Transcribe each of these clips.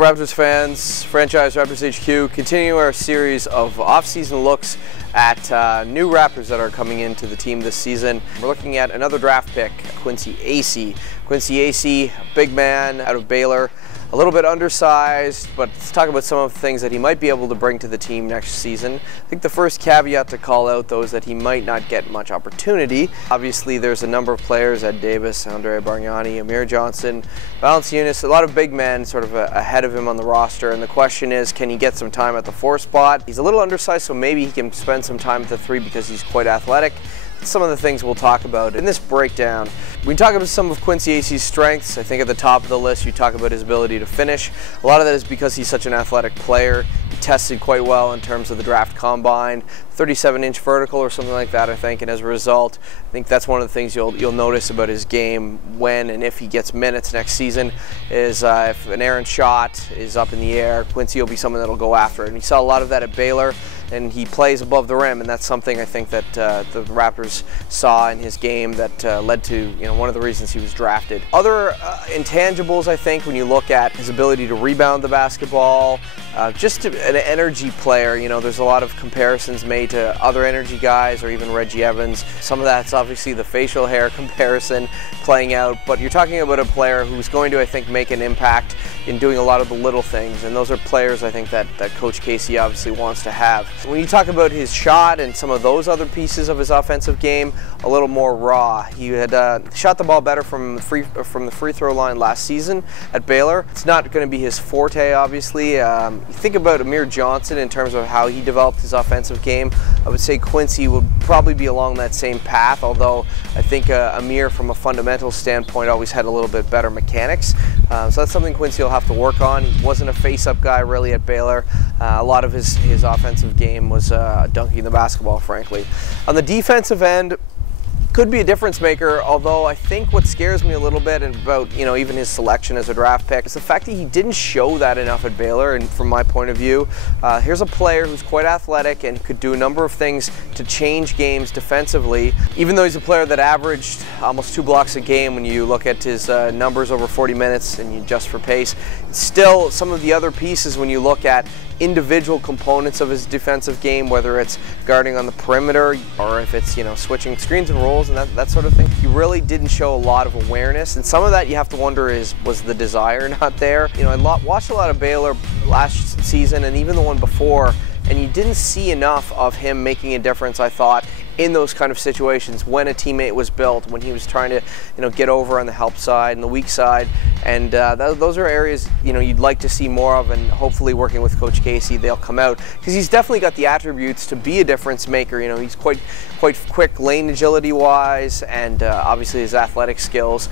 What's up, Raptors fans? Franchise RaptorsHQ, continuing our series of off-season looks at new Raptors that are coming into the team this season. We're looking at another draft pick, Quincy Acy. Quincy Acy, big man out of Baylor. A little bit undersized, but let's talk about some of the things that he might be able to bring to the team next season. I think the first caveat to call out, though, is that he might not get much opportunity. Obviously, there's a number of players, Ed Davis, Andre Bargnani, Amir Johnson, Valanciunas, a lot of big men sort of ahead of him on the roster, and the question is, can he get some time at the 4 spot? He's a little undersized, so maybe he can spend some time at the 3 because he's quite athletic. Some of the things we'll talk about in this breakdown. We talk about some of Quincy Acy's strengths. I think at the top of the list you talk about his ability to finish. A lot of that is because he's such an athletic player. He tested quite well in terms of the draft combine, 37-inch vertical or something like that, I think, and as a result, I think that's one of the things you'll notice about his game when and if he gets minutes next season is if an errant shot is up in the air, Quincy will be someone that'll go after it. And we saw a lot of that at Baylor, and he plays above the rim, and that's something I think that the Raptors saw in his game that led to one of the reasons he was drafted. Other intangibles, I think, when you look at his ability to rebound the basketball, just an energy player. There's a lot of comparisons made to other energy guys or even Reggie Evans. Some of that's obviously the facial hair comparison playing out, but you're talking about a player who's going to, I think, make an impact in doing a lot of the little things, and those are players I think that Coach Casey obviously wants to have. When you talk about his shot and some of those other pieces of his offensive game, a little more raw. He had shot the ball better from the free throw line last season at Baylor. It's not going to be his forte, obviously. You think about Amir Johnson in terms of how he developed his offensive game. I would say Quincy would probably be along that same path, although I think Amir, from a fundamental standpoint, always had a little bit better mechanics. So that's something Quincy will have to work on. He wasn't a face-up guy really at Baylor. A lot of his offensive game was dunking the basketball, frankly. On the defensive end, could be a difference maker, although I think what scares me a little bit about even his selection as a draft pick is the fact that he didn't show that enough at Baylor. And from my point of view, here's a player who's quite athletic and could do a number of things to change games defensively. Even though he's a player that averaged almost 2 blocks a game when you look at his numbers over 40 minutes and you adjust for pace, still some of the other pieces when you look at individual components of his defensive game, whether it's guarding on the perimeter or if it's switching screens and rolls and that sort of thing, he really didn't show a lot of awareness, and some of that you have to wonder was the desire not there. I watched a lot of Baylor last season and even the one before, and you didn't see enough of him making a difference, I thought, in those kind of situations when a teammate was built, when he was trying to get over on the help side and the weak side, and those are areas you'd like to see more of, and hopefully working with Coach Casey they'll come out, because he's definitely got the attributes to be a difference maker. He's quite quick lane agility wise, and obviously his athletic skills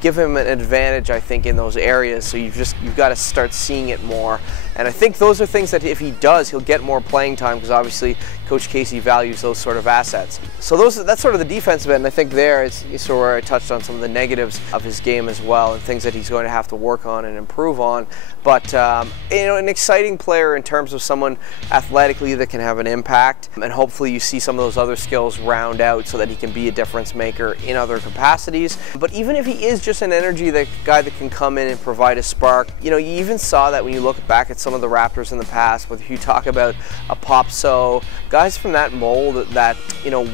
give him an advantage, I think, in those areas. So you've got to start seeing it more, and I think those are things that if he does, he'll get more playing time, because obviously Coach Casey values those sort of assets. So that's sort of the defensive end. I think there is sort of where I touched on some of the negatives of his game as well, and things that he's going to have to work on and improve on. But an exciting player in terms of someone athletically that can have an impact, and hopefully you see some of those other skills round out so that he can be a difference maker in other capacities. But even if he is just an energy guy that can come in and provide a spark, you even saw that when you look back at some of the Raptors in the past, whether you talk about a Popso, guys from that mold that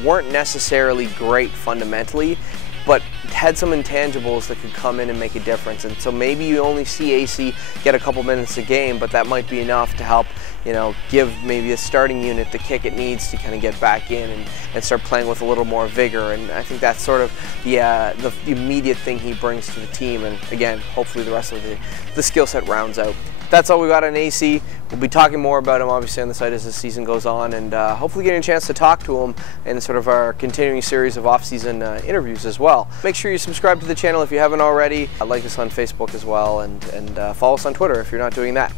weren't necessarily great fundamentally, but had some intangibles that could come in and make a difference. And so maybe you only see Acy get a couple minutes a game, but that might be enough to help give maybe a starting unit the kick it needs to kind of get back in and start playing with a little more vigor. And I think that's sort of the immediate thing he brings to the team. And again, hopefully the rest of the skill set rounds out. That's all we got on Acy. We'll be talking more about him obviously on the site as the season goes on, and hopefully getting a chance to talk to him in sort of our continuing series of off-season interviews as well. Make sure you subscribe to the channel if you haven't already. Like us on Facebook as well, and follow us on Twitter if you're not doing that.